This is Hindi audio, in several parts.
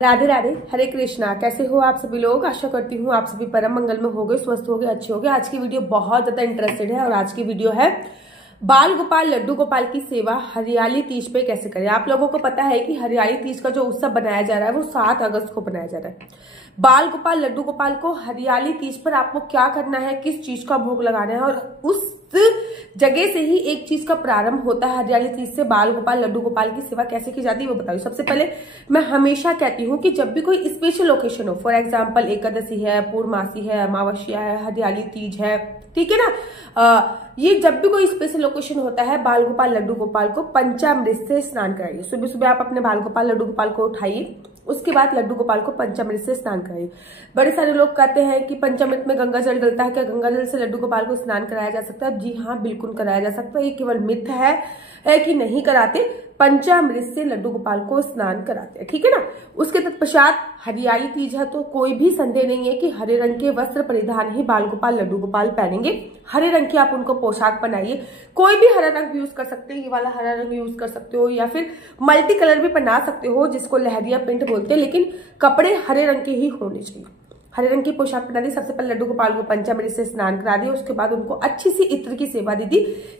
राधे राधे, हरे कृष्णा। कैसे हो आप सभी लोग? आशा करती हूँ आप सभी परम मंगल में होगे, स्वस्थ होगे, अच्छे होगे। आज की वीडियो बहुत ज्यादा इंटरेस्टेड है और आज की वीडियो है बाल गोपाल लड्डू गोपाल की सेवा हरियाली तीज पे कैसे करें। आप लोगों को पता है कि हरियाली तीज का जो उत्सव बनाया जा रहा है वो 7 अगस्त को बनाया जा रहा है। बाल गोपाल लड्डू गोपाल को हरियाली तीज पर आपको क्या करना है, किस चीज का भोग लगाना है, और उस जगह से ही एक चीज का प्रारंभ होता है। हरियाली तीज से बाल गोपाल लड्डू गोपाल की सेवा कैसे की जाती है वो बताऊँ। सबसे पहले मैं हमेशा कहती हूँ कि जब भी कोई स्पेशल ओकेशन हो, फॉर एग्जाम्पल एकादशी है, पूर्णमासी है, अमावस्या है, हरियाली तीज है, ठीक है ना, ये जब भी कोई स्पेशल ओकेशन होता है, बाल गोपाल लड्डू गोपाल को पंचामृत से स्नान कराइए। सुबह सुबह आप अपने बाल गोपाल लड्डू गोपाल को उठाइए, उसके बाद लड्डू गोपाल को पंचामृत से स्नान कराइए। बड़े सारे लोग कहते हैं कि पंचामृत में गंगा जल डलता है, क्या गंगा जल से लड्डू गोपाल को स्नान कराया जा सकता है? जी हाँ, बिल्कुल कराया जा सकता है। ये केवल मिथ है कि नहीं कराते। पंचामृत से लड्डू गोपाल को स्नान कराते हैं, ठीक है ना। उसके तत्पश्चात हरियाली तीज है तो कोई भी संदेह नहीं है कि हरे रंग के वस्त्र परिधान ही बाल गोपाल लड्डू गोपाल पहनेंगे। हरे रंग की आप उनको पोशाक बनाइए। कोई भी हरा रंग यूज कर सकते हो, ये वाला हरा रंग यूज कर सकते हो, या फिर मल्टी कलर भी पहना सकते हो जिसको लहरिया प्रिंट बोलते हैं, लेकिन कपड़े हरे रंग के ही होने चाहिए। हरे रंग की पोशाक पहना दी। सबसे पहले लड्डू गोपाल को पंचामृत से स्नान करा दिया, उसके बाद उनको अच्छी सी इत्र की सेवा दे दी।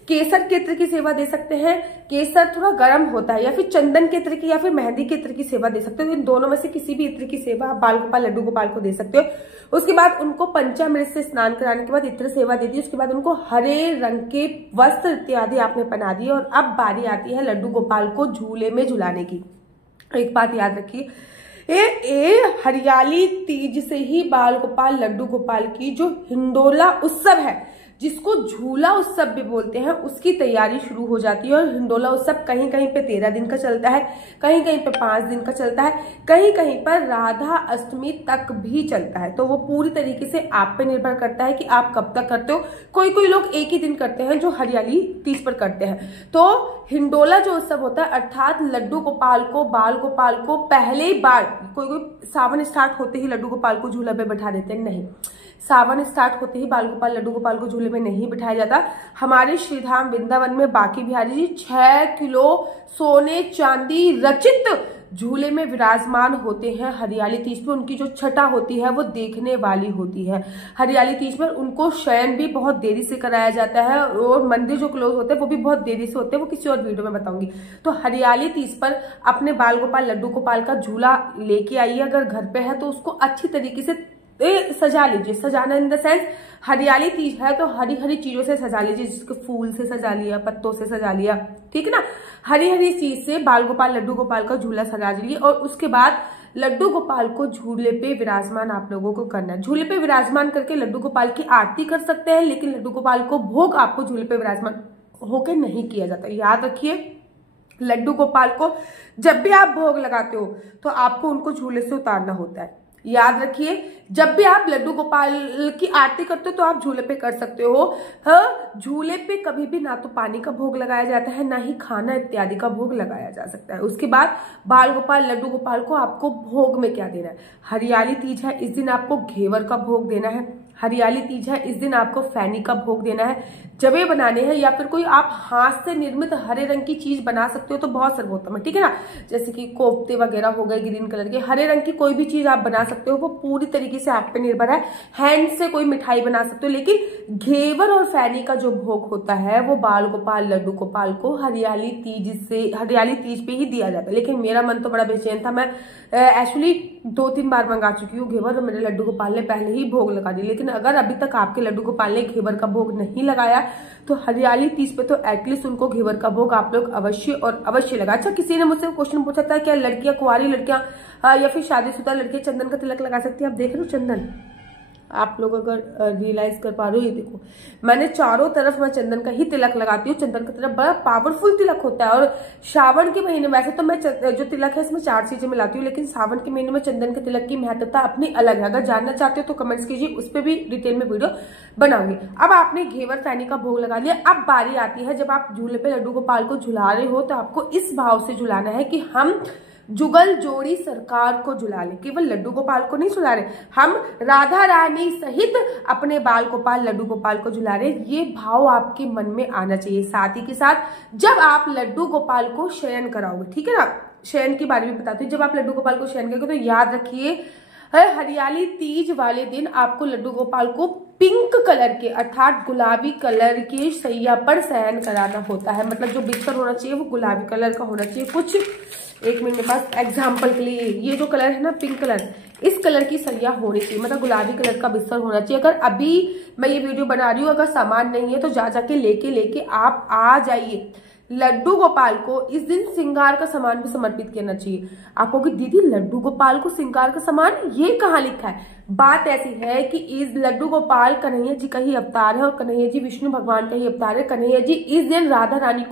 केसर के इत्र की सेवा दे सकते हैं, केसर थोड़ा गर्म होता है, या फिर चंदन के इत्र की या फिर मेहंदी के इत्र की सेवा दे सकते हो। इन दोनों में से किसी भी इत्र की सेवा आप बाल गोपाल लड्डू गोपाल को दे सकते हो। उसके बाद उनको पंचामृत से स्नान कराने के बाद इत्र सेवा दे दी। उसके बाद उनको हरे रंग के वस्त्र इत्यादि आपने पहना दिए और अब बारी आती है लड्डू गोपाल को झूले में झुलाने की। एक बात याद रखिए, हरियाली तीज से ही बाल गोपाल लड्डू गोपाल की जो हिंडोला उत्सव है, जिसको झूला उत्सव भी बोलते हैं, उसकी तैयारी शुरू हो जाती है। और हिंडोला उत्सव कहीं कहीं पे 13 दिन का चलता है, कहीं कहीं पे 5 दिन का चलता है, कहीं कहीं पर राधा अष्टमी तक भी चलता है। तो वो पूरी तरीके से आप पे निर्भर करता है कि आप कब तक करते हो। कोई कोई लोग एक ही दिन करते हैं जो हरियाली तीज पर करते हैं। तो हिंडोला जो उत्सव होता है, अर्थात लड्डू गोपाल को, बाल गोपाल को पहले बार, कोई सावन स्टार्ट होते ही लड्डू गोपाल को झूला पे बैठा देते हैं, नहीं। सावन स्टार्ट होते ही बाल गोपाल लड्डू गोपाल को झूले में नहीं बिठाया जाता। हमारे श्रीधाम वृंदावन में बांके बिहारी जी 6 किलो सोने चांदी रचित झूले में विराजमान होते हैं। हरियाली तीज पर उनकी जो छटा होती है वो देखने वाली होती है। हरियाली तीज पर उनको शयन भी बहुत देरी से कराया जाता है और मंदिर जो क्लोज होते हैं वो भी बहुत देरी से होते हैं, वो किसी और वीडियो में बताऊंगी। तो हरियाली तीज पर अपने बाल गोपाल लड्डू गोपाल का झूला लेके आइए। अगर घर पे है तो उसको अच्छी तरीके से सजा लीजिए। सजाना इन द सेंस, हरियाली तीज है तो हरी हरी चीजों से सजा लीजिए, जिसके फूल से सजा लिया, पत्तों से सजा लिया, ठीक है ना। हरी हरी चीज से बाल गोपाल लड्डू गोपाल का झूला सजा लीजिए और उसके बाद लड्डू गोपाल को झूले पे विराजमान आप लोगों को करना है। झूले पे विराजमान करके लड्डू गोपाल की आरती कर सकते हैं, लेकिन लड्डू गोपाल को भोग आपको झूले पे विराजमान होकर नहीं किया जाता। याद रखिए, लड्डू गोपाल को जब भी आप भोग लगाते हो तो आपको उनको झूले से उतारना होता है। याद रखिए, जब भी आप लड्डू गोपाल की आरती करते हो तो आप झूले पे कर सकते हो। हाँ, झूले पे कभी भी ना तो पानी का भोग लगाया जाता है, ना ही खाना इत्यादि का भोग लगाया जा सकता है। उसके बाद बाल गोपाल लड्डू गोपाल को आपको भोग में क्या देना है? हरियाली तीज है, इस दिन आपको घेवर का भोग देना है। हरियाली तीज है, इस दिन आपको फैनी का भोग देना है। जवे बनाने हैं, या फिर कोई आप हाथ से निर्मित हरे रंग की चीज बना सकते हो तो बहुत सर्वोत्तम है, ठीक है ना। जैसे कि कोफ्ते वगैरह हो गए ग्रीन कलर के, हरे रंग की कोई भी चीज आप बना सकते हो, वो पूरी तरीके से आप पे निर्भर है। हैंड से कोई मिठाई बना सकते हो, लेकिन घेवर और फैनी का जो भोग होता है वो बाल गोपाल लड्डू गोपाल को हरियाली तीज पे ही दिया जाता है। लेकिन मेरा मन तो बड़ा बेचैन था, मैं एक्चुअली 2-3 बार मंगा चुकी हूँ घेवर और मेरे लड्डू गोपाल ने पहले ही भोग लगा दी। लेकिन अगर अभी तक आपके लड्डू गोपाल ने घेवर का भोग नहीं लगाया तो हरियाली तीज पे तो एटलीस्ट उनको घेवर का भोग आप लोग अवश्य और अवश्य लगा। अच्छा, किसी ने मुझसे क्वेश्चन पूछा था क्या लड़कियां, कुंवारी लड़कियां या फिर शादीशुदा लड़कियां चंदन का तिलक लगा सकती है? आप देख रहे हो चंदन, आप लोग अगर रियलाइज कर पा रहे हो, ये देखो मैंने चारों तरफ मैं चंदन का ही तिलक लगाती हूँ। चंदन का तिलक बड़ा पावरफुल तिलक होता है। और श्रावण के महीने में, वैसे तो मैं जो तिलक है इसमें 4 चीजें मिलाती हूँ, लेकिन सावन के महीने में चंदन के तिलक की महत्वता अपनी अलग है। अगर जानना चाहते हो तो कमेंट्स कीजिए, उस पर भी डिटेल में वीडियो बनाऊंगी। अब आपने घेवर फैनी का भोग लगा लिया। अब बारी आती है जब आप झूले पे लड्डू गोपाल को झुला रहे हो तो आपको इस भाव से झुलाना है कि हम जुगल जोड़ी सरकार को झुला ले। केवल लड्डू गोपाल को नहीं झुला रहे, हम राधा रानी सहित अपने बाल गोपाल लड्डू गोपाल को झुला रहे। ये भाव आपके मन में आना चाहिए। साथ ही के साथ जब आप लड्डू गोपाल को शयन कराओगे, ठीक है ना, शयन के बारे में बताती हूँ। जब आप लड्डू गोपाल को शयन करेंगे तो याद रखिए हरियाली तीज वाले दिन आपको लड्डू गोपाल को पिंक कलर के अर्थात गुलाबी कलर के सैया पर शयन कराना होता है। मतलब जो बिस्तर होना चाहिए वो गुलाबी कलर का होना चाहिए। कुछ एक मिनट के पास एग्जाम्पल के लिए ये जो कलर है ना पिंक कलर, इस कलर की सैया होनी चाहिए, मतलब गुलाबी कलर का बिस्तर होना चाहिए। अगर अभी मैं ये वीडियो बना रही हूँ, अगर सामान नहीं है तो जाके लेके आप आ जाइए। लड्डू गोपाल को इस दिन श्रृंगार का सामान भी समर्पित करना चाहिए। आप कहोगे दीदी लड्डू गोपाल को श्रृंगार का सामान ये कहाँ लिखा है? बात ऐसी है कि इस लड्डू गोपाल कन्हैया जी का ही अवतार है और कन्हैया जी विष्णु भगवान का ही अवतार है। कन्हैया जी इस दिन राधा रानी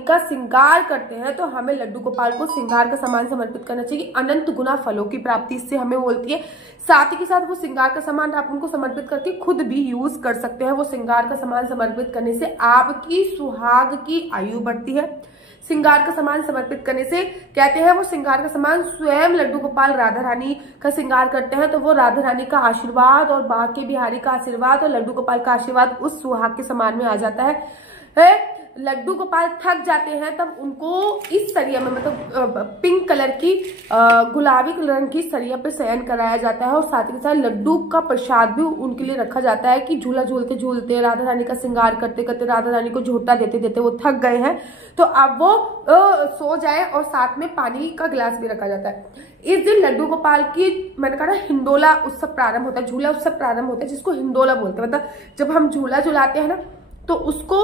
का श्रृंगार करते हैं, तो हमें लड्डू गोपाल को श्रृंगार का सामान समर्पित करना चाहिए। अनंत गुना फलों की प्राप्ति इससे हमें बोलती है। साथ ही के साथ वो श्रृंगार का सामान आप उनको समर्पित करके खुद भी यूज कर सकते हैं। वो श्रृंगार का सामान समर्पित करने से आपकी सुहाग की आयु बढ़ती है। श्रृंगार का सामान समर्पित करने से कहते हैं वो श्रृंगार का सामान स्वयं लड्डू गोपाल राधा रानी का श्रृंगार करते हैं, तो वो राधा रानी का आशीर्वाद और बांके बिहारी का आशीर्वाद और लड्डू गोपाल का आशीर्वाद उस सुहाग के सामान में आ जाता है। लड्डू गोपाल थक जाते हैं तब उनको इस सरिया में मतलब पिंक कलर की गुलाबी रंग की सरिया पे शयन कराया जाता है और साथ ही साथ लड्डू का प्रसाद भी उनके लिए रखा जाता है कि झूला झूलते झूलते राधा रानी का श्रृंगार करते करते राधा रानी को झोटा देते देते वो थक गए हैं, तो अब वो सो जाए। और साथ में पानी का गिलास भी रखा जाता है। इस दिन लड्डू गोपाल की मैंने कहा हिंडोला उत्सव प्रारंभ होता है, झूला उत्सव प्रारंभ होता है, जिसको हिंडोला बोलते हैं। मतलब जब हम झूला झुलाते हैं ना तो उसको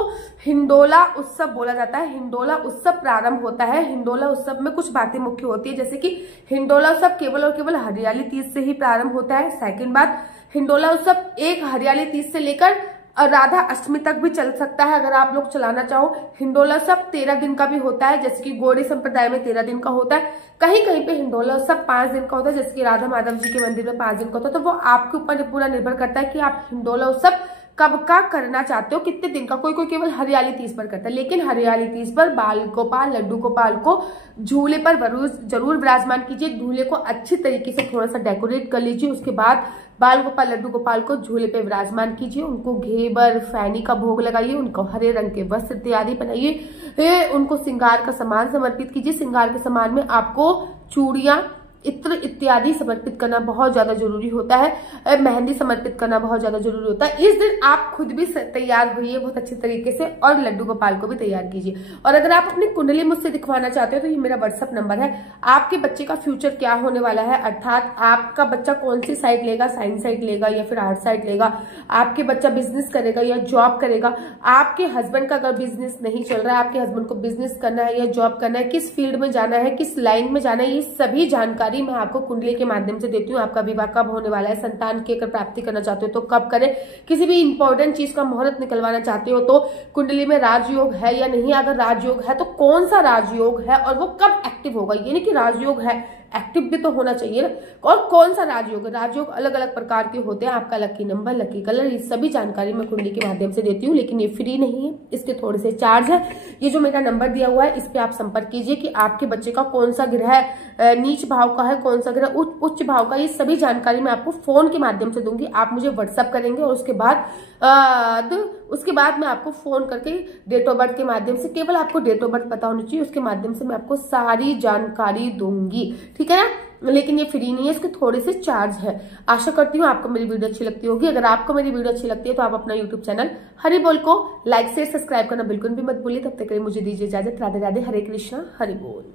हिंडोला उत्सव बोला जाता है। हिंडोला उत्सव प्रारंभ होता है। हिंडोला उत्सव में कुछ बातें मुख्य होती है, जैसे कि हिंडोला उत्सव केवल और केवल हरियाली तीज से ही प्रारंभ होता है। सेकंड बात, हिंडोला उत्सव एक हरियाली तीज से लेकर राधा अष्टमी तक भी चल सकता है अगर आप लोग चलाना चाहो। हिंडोला उत्सव 13 दिन का भी होता है, जैसे कि गौड़ी संप्रदाय में 13 दिन का होता है। कहीं कहीं पे हिंडोला उत्सव 5 दिन का होता है, जैसे कि राधा माधव जी के मंदिर में 5 दिन का होता है। तो वो आपके ऊपर पूरा निर्भर करता है कि आप हिंडोला उत्सव कब का करना चाहते हो, कितने दिन का। कोई कोई केवल हरियाली तीज पर करता है, लेकिन हरियाली तीज पर बाल गोपाल लड्डू गोपाल को झूले पर जरूर विराजमान कीजिए। झूले को अच्छी तरीके से थोड़ा सा डेकोरेट कर लीजिए। उसके बाद बाल गोपाल लड्डू गोपाल को झूले पे विराजमान कीजिए। उनको घेवर फैनी का भोग लगाइए, उनको हरे रंग के वस्त्र इत्यादि पहनाइए, उनको श्रृंगार का सामान समर्पित कीजिए। श्रृंगार के सामान में आपको चूड़ियां इत्र इत्यादि समर्पित करना बहुत ज्यादा जरूरी होता है। मेहंदी समर्पित करना बहुत ज्यादा जरूरी होता है। इस दिन आप खुद भी तैयार होइए बहुत अच्छी तरीके से और लड्डू गोपाल को भी तैयार कीजिए। और अगर आप अपनी कुंडली मुझसे दिखवाना चाहते हो तो ये मेरा व्हाट्सअप नंबर है। आपके बच्चे का फ्यूचर क्या होने वाला है, अर्थात आपका बच्चा कौन सी साइड लेगा, साइंस साइड लेगा या फिर आर्ट साइड लेगा, आपके बच्चा बिजनेस करेगा या जॉब करेगा, आपके हस्बैंड का अगर बिजनेस नहीं चल रहा है, आपके हस्बैंड को बिजनेस करना है या जॉब करना है, किस फील्ड में जाना है, किस लाइन में जाना है, ये सभी जानकारी मैं आपको कुंडली के माध्यम से देती हूँ। आपका विवाह कब होने वाला है, संतान की अगर प्राप्ति करना चाहते हो तो कब करें, किसी भी इंपॉर्टेंट चीज का मुहूर्त निकलवाना चाहते हो तो कुंडली में राजयोग है या नहीं, अगर राजयोग है तो कौन सा राजयोग है और वो कब एक्टिव होगा। ये नहीं कि राजयोग है एक्टिव भी तो होना चाहिए ना, और कौन सा राजयोग है। राजयोग अलग अलग प्रकार के होते हैं। आपका लकी नंबर, लकी कलर, ये सभी जानकारी मैं कुंडली के माध्यम से देती हूँ, लेकिन ये फ्री नहीं है, इसके थोड़े से चार्ज है। ये जो मेरा नंबर दिया हुआ है इस पे आप संपर्क कीजिए कि आपके बच्चे का कौन सा ग्रह नीच भाव का है, कौन सा ग्रह उच्च भाव का, ये सभी जानकारी मैं आपको फोन के माध्यम से दूंगी। आप मुझे व्हाट्सअप करेंगे और उसके बाद मैं आपको फोन करके डेट ऑफ बर्थ के माध्यम से, केवल आपको डेट ऑफ बर्थ पता होनी चाहिए, उसके माध्यम से मैं आपको सारी जानकारी दूंगी, ठीक है ना। लेकिन ये फ्री नहीं है, इसके थोड़े से चार्ज है। आशा करती हूँ आपको मेरी वीडियो अच्छी लगती होगी। अगर आपको मेरी वीडियो अच्छी लगती है तो आप अपना यूट्यूब चैनल हरि बोल को लाइक से सब्सक्राइब करना बिल्कुल भी मत भूलिए। तब तक के लिए मुझे दीजिए इजाजत। राधे राधे, हरे कृष्णा, हरि बोल।